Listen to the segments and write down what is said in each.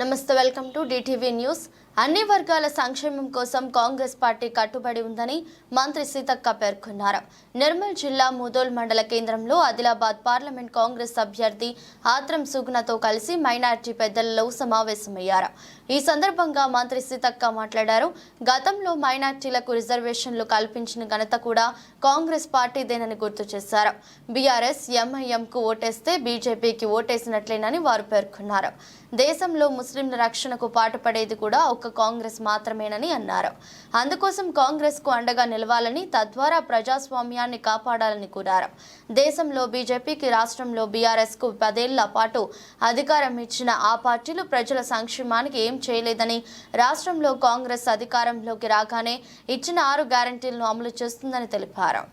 నమస్తే welcome to DTV news అన్ని వర్గాల సంక్షేమం కోసం కాంగ్రెస్ పార్టీ కట్టుబడి ఉందని మంత్రి సీతక్క పేర్కొన్నారు. నిర్మల్ జిల్లా ముదోల్ మండల కేంద్రంలో ఆదిలాబాద్ పార్లమెంట్ కాంగ్రెస్ అభ్యర్థి ఆత్రం సుగ్నతో కలిసి మైనార్టీ పెద్దలలో సమావేశమయ్యారు. ఈ సందర్భంగా మంత్రి సీతక్క మాట్లాడారు. గతంలో మైనార్టీలకు రిజర్వేషన్లు కల్పించిన ఘనత కూడా కాంగ్రెస్ పార్టీదేనని గుర్తు చేశారు. బీఆర్ఎస్ ఎంఐఎంకు ఓటేస్తే బీజేపీకి ఓటేసినట్లేనని వారు పేర్కొన్నారు. దేశంలో ముస్లింల రక్షణకు పాటుపడేది కూడా ఒక్క కాంగ్రెస్ మాత్రమేనని అన్నారు. అందుకోసం కాంగ్రెస్కు అండగా నిలవాలని తద్వారా ప్రజాస్వామ్యాన్ని కాపాడాలని కోరారు. దేశంలో బీజేపీకి రాష్ట్రంలో బీఆర్ఎస్కు పదేళ్ళ పాటు అధికారం ఇచ్చిన ఆ పార్టీలు ప్రజల సంక్షేమానికి ఏం చేయలేదని రాష్ట్రంలో కాంగ్రెస్ అధికారంలోకి రాగానే ఇచ్చిన ఆరు గ్యారంటీలను అమలు చేస్తుందని తెలిపారు.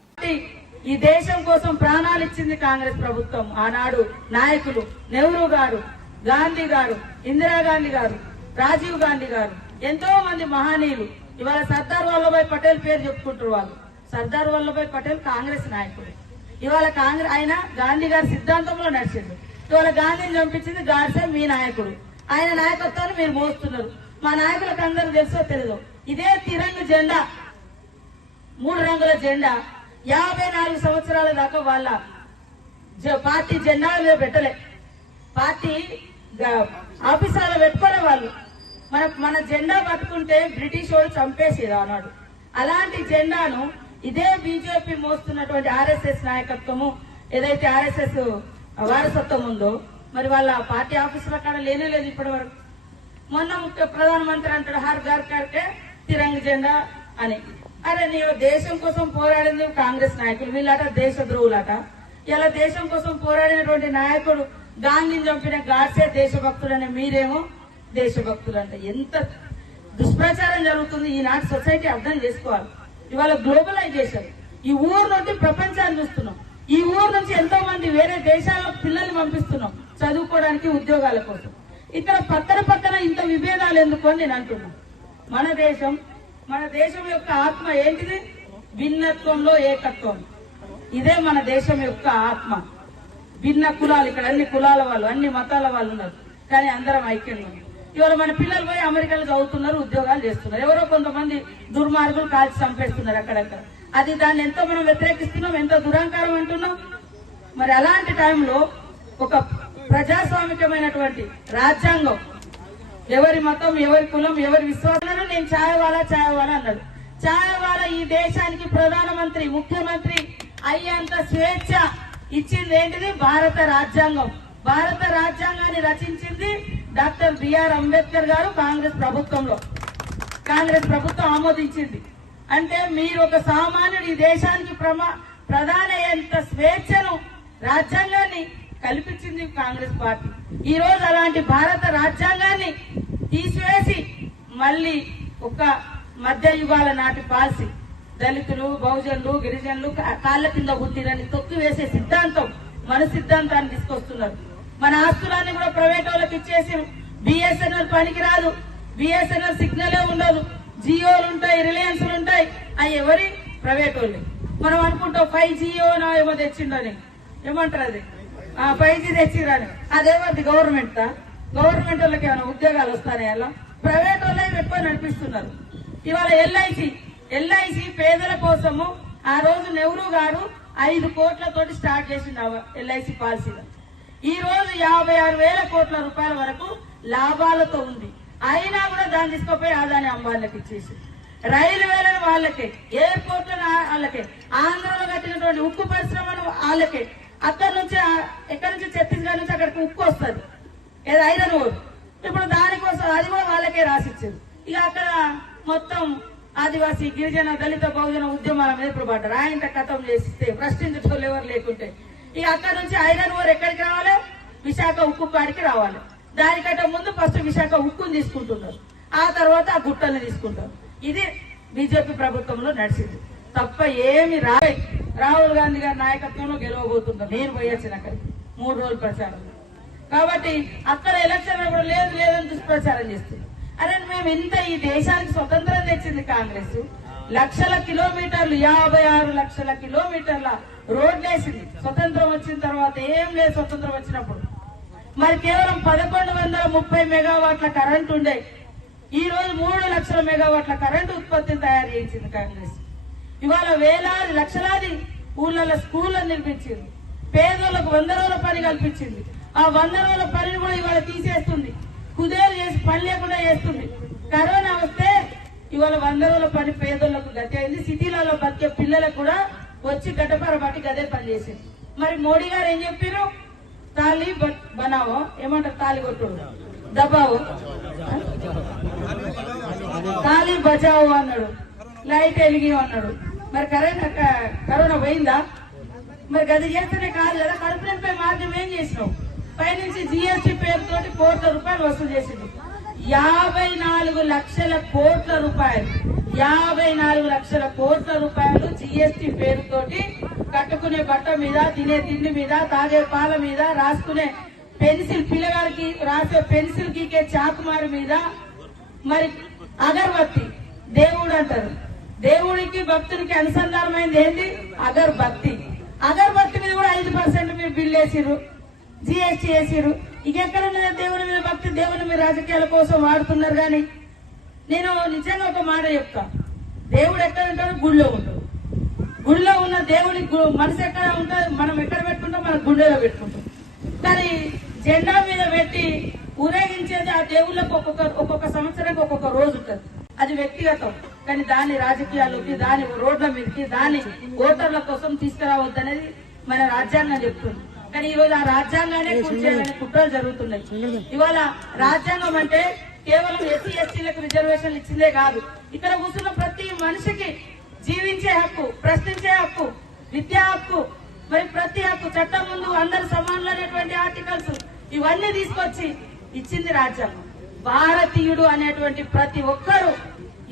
ఈ దేశం కోసం ప్రాణాలు ఇచ్చింది కాంగ్రెస్ ప్రభుత్వం. ఆనాడు నాయకులు నెహ్రూ గారు గాంధీ గారు ఇందిరాగాంధీ గారు రాజీవ్ గాంధీ గారు ఎంతో మంది మహనీయులు. ఇవాళ సర్దార్ వల్లభాయ్ పటేల్ పేరు చెప్పుకుంటారు వాళ్ళు. సర్దార్ వల్లభాయ్ పటేల్ కాంగ్రెస్ నాయకుడు. ఇవాళ కాంగ్రెస్ ఆయన గాంధీ గారి సిద్ధాంతంలో నడిచింది ఇవాళ గాంధీని చంపించింది గాడ్సే మీ నాయకుడు. ఆయన నాయకత్వాన్ని మీరు మోస్తున్నారు. మా నాయకులకు అందరూ తెలుసో తెలియదు ఇదే తిరంగు జెండా. మూడు రంగుల జెండా. యాభై నాలుగు సంవత్సరాల దాకా వాళ్ళ జ- పార్టీ జెండా పెట్టలే. పార్టీ ఆఫీసాలో పెట్టుకోలే వాళ్ళు. మన మన జెండా పట్టుకుంటే బ్రిటిష్ వాళ్ళు చంపేసేది ఆనాడు. అలాంటి జెండాను ఇదే బీజేపీ మోస్తున్నటువంటి ఆర్ఎస్ఎస్ నాయకత్వము ఏదైతే ఆర్ఎస్ఎస్ వారసత్వం ఉందో మరి వాళ్ళ పార్టీ ఆఫీసుల కాడ లేనే లేదు ఇప్పటి వరకు మొన్న ముఖ్య ప్రధానమంత్రి అంటాడు హర్ ఘర్ కర్కే తిరంగ జెండా అని. అరే నీవు దేశం కోసం పోరాడింది కాంగ్రెస్ నాయకులు వీళ్ళట దేశ ద్రోహులట ఇలా దేశం కోసం పోరాడినటువంటి నాయకుడు గాంధీని చంపిన గాడ్సే దేశభక్తుడని మీరేమో దేశభక్తులు అంట ఎంత దుష్ప్రచారం జరుగుతుంది ఈనాటి సొసైటీ అర్థం చేసుకోవాలి. ఇవాళ గ్లోబలైజేషన్. ఈ ఊరు నుండి ప్రపంచాన్ని చూస్తున్నాం. ఈ ఊరు నుంచి ఎంతో మంది వేరే దేశాల్లో పిల్లల్ని పంపిస్తున్నాం చదువుకోవడానికి ఉద్యోగాల కోసం. ఇక్కడ పక్కన పక్కన ఇంత విభేదాలు ఎందుకు అని నేను అంటున్నా. మన దేశం మన దేశం యొక్క ఆత్మ ఏంటిది? భిన్నత్వంలో ఏకత్వం. ఇదే మన దేశం యొక్క ఆత్మ. భిన్న కులాలు ఇక్కడ అన్ని కులాల వాళ్ళు అన్ని మతాల వాళ్ళు ఉన్నారు. కానీ అందరం ఐక్యంగా ఉన్నాం. ఇవాళ మన పిల్లలు పోయి అమెరికాలో చదువుతున్నారు ఉద్యోగాలు చేస్తున్నారు. ఎవరో కొంతమంది దుర్మార్గులు కాల్చి చంపేస్తున్నారు అక్కడక్కడ. అది దాన్ని ఎంతో మనం వ్యతిరేకిస్తున్నాం ఎంతో దురాంకారం అంటున్నాం. మరి అలాంటి టైంలో ఒక ప్రజాస్వామికమైనటువంటి రాజ్యాంగం ఎవరి మతం ఎవరి కులం ఎవరి విశ్వాసాలను నేను ఛాయవాలా ఛాయవాలా అన్నాడు. ఛాయవాలా ఈ దేశానికి ప్రధానమంత్రి ముఖ్యమంత్రి అయ్యేంత స్వేచ్ఛ ఇచ్చింది ఏంటిది భారత రాజ్యాంగం. భారత రాజ్యాంగాన్ని రచించింది డాక్టర్ బిఆర్ అంబేద్కర్ గారు కాంగ్రెస్ ప్రభుత్వంలో. కాంగ్రెస్ ప్రభుత్వం ఆమోదించింది. అంటే మీరు ఒక సామాన్యుడు ఈ దేశానికి ప్రమా ప్రధాన ఎంత స్వేచ్ఛను రాజ్యాంగాన్ని కల్పించింది కాంగ్రెస్ పార్టీ. ఈ రోజు అలాంటి భారత రాజ్యాంగాన్ని తీసివేసి మళ్ళీ ఒక మధ్య యుగాల నాటి పాలసీ. దళితులు బహుజనులు గిరిజనులు కా- కాళ్ళ కింద పుట్టిరని తొక్కి వేసే సిద్ధాంతం మన సిద్ధాంతాన్ని తీసుకొస్తున్నారు. మన ఆస్తులన్నీ కూడా ప్రైవేట్ వాళ్ళకి ఇచ్చేసి బిఎస్ఎన్ఎల్ పనికిరాదు. బిఎస్ఎన్ఎల్ సిగ్నలే ఉండదు. జియోలు ఉంటాయి రిలయన్స్లు ఉంటాయి. అవి ఎవరి? ప్రైవేట్ వాళ్ళు. మనం అనుకుంటాం ఫైవ్ జియో నా ఏమో తెచ్చిండని. ఏమంటారు అది? ఫైవ్ జీ తెచ్చిరని అదేమది గవర్నమెంట్? గవర్నమెంట్ వాళ్ళకి ఏమైనా ఉద్యోగాలు వస్తాయి? అలా? ప్రైవేట్ వాళ్ళే ఎక్కువ నడిపిస్తున్నారు. ఇవాళ ఎల్ఐసి ఎల్ఐసి పేదల కోసము ఆ రోజు నెహ్రూ గారు ఐదు కోట్లతోటి స్టార్ట్ చేసిన ఎల్ఐసి పాలసీలో. ఈ రోజు యాభై ఆరు వేల కోట్ల రూపాయల వరకు లాభాలతో ఉంది. అయినా కూడా దాన్ని తీసుకుపోయి ఆదాని అంబాలకు ఇచ్చేసి రైల్వేలను వాళ్ళకే ఎయిర్పోర్ట్లను వాళ్ళకే ఆంధ్రలో కట్టినటువంటి ఉక్కు పరిశ్రమను వాళ్ళకే. అక్కడ నుంచి ఎక్కడి నుంచి? ఛత్తీస్గఢ్ నుంచి అక్కడికి ఉక్కు వస్తుంది. ఏదైనా ఐరన్ ఓర్ ఇప్పుడు దానికోసం అది కూడా వాళ్ళకే రాసిచ్చారు ఇక అక్కడ మొత్తం ఆదివాసీ గిరిజన దళిత బహుజన ఉద్యమాల మీద ఇప్పుడు పడ్డారు ఆయన కథం చేస్తే ప్రశ్నించడం ఎవరు లేకుంటే. ఇక అక్కడ నుంచి ఐరన్ ఓర్ ఎక్కడికి రావాలి? విశాఖ ఉక్కు కాడికి రావాలి. దానికంటే ముందు ఫస్ట్ విశాఖ ఉక్కును తీసుకుంటున్నారు. ఆ తర్వాత ఆ గుట్టల్ని తీసుకుంటారు. ఇది బీజేపీ ప్రభుత్వంలో నడిచింది. తప్ప ఏమి రా రాహుల్ గాంధీ గారి నాయకత్వంలో గెలవబోతుంటారు నేను పోయొచ్చిన అక్కడికి. మూడు రోజులు ప్రచారం. కాబట్టి అక్కడ ఎలక్షన్ కూడా లేదు లేదని దుష్ప్రచారం చేస్తుంది అరే మేము ఇంత ఈ దేశానికి స్వతంత్రం తెచ్చింది కాంగ్రెస్? లక్షల కిలోమీటర్లు యాభై ఆరు లక్షల కిలోమీటర్ల రోడ్లు వేసింది. స్వతంత్రం వచ్చిన తర్వాత ఏం లేదు స్వతంత్రం వచ్చినప్పుడు. మరి కేవలం పదకొండు వందల ముప్పై మెగావాట్ల కరెంట్ ఉండే. ఈ రోజు మూడు లక్షల మెగావాట్ల కరెంటు ఉత్పత్తిని తయారు చేయించింది కాంగ్రెస్. ఇవాళ వేలాది లక్షలాది ఊళ్ళలో స్కూళ్ళ నిర్మించింది. పేదోళ్ళకు వంద రోజుల పని కల్పించింది. ఆ వంద రోజుల పనిని కూడా ఇవాళ తీసేస్తుంది. కుదేలు చేసి పని లేకుండా చేస్తుంది. కరోనా వస్తే ఇవాళ వంద రోజుల పని పేదలకు గతి అయింది. సిటీలలో బతికే పిల్లలకు కూడా వచ్చి గడ్డపార బట్టి గదే పని చేసింది. మరి మోడీ గారు ఏం చెప్పారు? తాళి బనావో? ఏమంటారు? తాళి కొట్టుడు. దబావు? తాళి బచావు అన్నాడు. లైట్ వెలిగి అన్నాడు. మరి కరోనా కరోనా పోయిందా? మరి గది చేస్తేనే కాదు కదా. కడుపు నింపే మార్గం ఏం చేసినావు? పైనుంచి జిఎస్టీ పేరుతోటి కోట్ల రూపాయలు వసూలు చేసింది. యాభై నాలుగు లక్షల కోట్ల రూపాయలు. యాభై నాలుగు లక్షల కోట్ల రూపాయలు జిఎస్టీ పేరుతోటి కట్టుకునే బట్ట మీద తినే తిండి మీద తాగే పాల మీద రాసుకునే పెన్సిల్ పిల్లగారికి రాసే పెన్సిల్ గీకే చాకుమారి మీద. మరి అగర్బత్తి దేవుడు అంటారు. దేవుడికి భక్తునికి అనుసంధానమైంది ఏంటి? అగర్బత్తి. అగర్బత్తి మీద కూడా ఐదు పర్సెంట్ మీరు బిల్ వేసిర్రు జిఎస్టీ వేసారు ఇక ఎక్కడ దేవుని మీద భక్తి దేవుని మీద రాజకీయాల కోసం వాడుతున్నారు కానీ నేను నిజంగా ఒక మాట చెప్తా. దేవుడు ఎక్కడ ఉంటాడు గుళ్ళో ఉంటాడు. గుడిలో ఉన్న దేవుడి మనసు ఎక్కడ ఉంటుంది? మనం ఎక్కడ పెట్టుకుంటాం? మన గుండెలో పెట్టుకుంటాం. కానీ జెండా మీద పెట్టి ఊరేగించేది ఆ దేవుళ్ళకు ఒక్కొక్క ఒక్కొక్క సంవత్సరానికి ఒక్కొక్క రోజు ఉంటుంది. అది వ్యక్తిగతం. కానీ దాని రాజకీయాల్లోకి దాని రోడ్ల మీదకి దాని ఓటర్ల కోసం తీసుకురావద్దనేది మన రాజ్యాంగం చెప్తుంది. కానీ ఈ రోజు ఆ రాజ్యాంగానే కూర్చేయాలనే కుట్రలు జరుగుతున్నాయి. ఇవాళ రాజ్యాంగం అంటే కేవలం ఎస్సీ ఎస్టీలకు రిజర్వేషన్లు ఇచ్చిందే కాదు. ఇక్కడ కూర్చున్న ప్రతి మనిషికి జీవించే హక్కు ప్రశ్నించే హక్కు విద్యా హక్కు మరి ప్రతి హక్కు చట్టం ముందు అందరు సమానులు అనేటువంటి ఆర్టికల్స్ ఇవన్నీ తీసుకొచ్చి ఇచ్చింది రాజ్యాంగం. భారతీయుడు అనేటువంటి ప్రతి ఒక్కరూ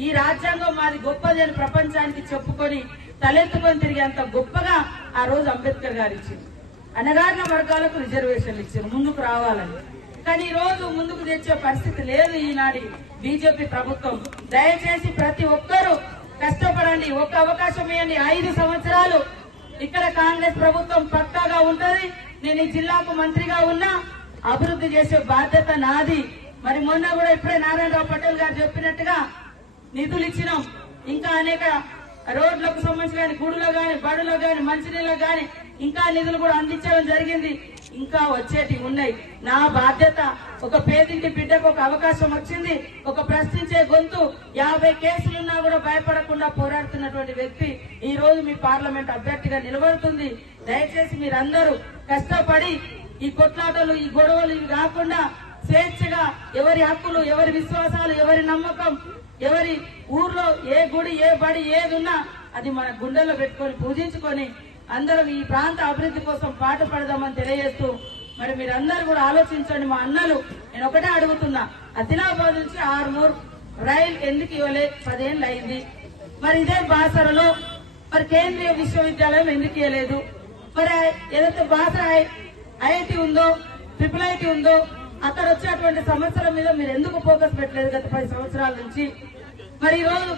ఈ రాజ్యాంగం మాది గొప్పది అని ప్రపంచానికి చెప్పుకొని తలెత్తుకొని తిరిగేంత గొప్పగా ఆ రోజు అంబేద్కర్ గారు ఇచ్చింది. అనగారిన వర్గాలకు రిజర్వేషన్లు ఇచ్చారు ముందుకు రావాలని. కానీ ఈ రోజు ముందుకు తెచ్చే పరిస్థితి లేదు ఈనాటి బీజేపీ ప్రభుత్వం. దయచేసి ప్రతి ఒక్కరూ కష్టపడండి ఒక్క అవకాశం ఇవ్వండి. ఐదు సంవత్సరాలు ఇక్కడ కాంగ్రెస్ ప్రభుత్వం పక్కాగా ఉంటది. నేను ఈ జిల్లాకు మంత్రిగా ఉన్నా అభివృద్ధి చేసే బాధ్యత నాది. మరి మొన్న కూడా ఇప్పుడే నారాయణరావు పటేల్ గారు చెప్పినట్టుగా నిధులు ఇచ్చినాం. ఇంకా అనేక రోడ్లకు సంబంధించి కానీ గుడిలో కానీ బడులో కానీ మంచినీళ్ళలో కానీ ఇంకా నిధులు కూడా అందించడం జరిగింది. ఇంకా వచ్చేటి ఉన్నాయి. నా బాధ్యత ఒక పేదింటి బిడ్డకు ఒక అవకాశం వచ్చింది. ఒక ప్రశ్నించే గొంతు యాభై కేసులున్నా కూడా భయపడకుండా పోరాడుతున్నటువంటి వ్యక్తి ఈ రోజు మీ పార్లమెంట్ అభ్యర్థిగా నిలబడుతుంది. దయచేసి మీరందరూ కష్టపడి ఈ కొట్లాటలు ఈ గొడవలు ఇవి కాకుండా స్వేచ్ఛగా ఎవరి హక్కులు ఎవరి విశ్వాసాలు ఎవరి నమ్మకం ఎవరి ఊర్లో ఏ గుడి ఏ బడి ఏది ఉన్నా అది మన గుండెల్లో పెట్టుకొని పూజించుకొని అందరం ఈ ప్రాంత అభివృద్ధి కోసం పాట పడదామని తెలియజేస్తూ మరి మీరందరూ కూడా ఆలోచించండి మా అన్నలు. నేను ఒకటే అడుగుతున్నా అదిలాబాద్ నుంచి ఆర్మూర్ రైలు ఎందుకు ఇవ్వలే? పదేళ్ళు అయింది. మరి ఇదే బాసరలో మరి కేంద్రీయ విశ్వవిద్యాలయం ఎందుకు ఇవ్వలేదు? మరి ఏదైతే బాసర ఐఐటి ఉందో ట్రిపుల్ ఐటి ఉందో అక్కడ వచ్చేటువంటి సమస్యల మీద మీరు ఎందుకు ఫోకస్ పెట్టలేదు గత పది సంవత్సరాల నుంచి? మరి ఈరోజు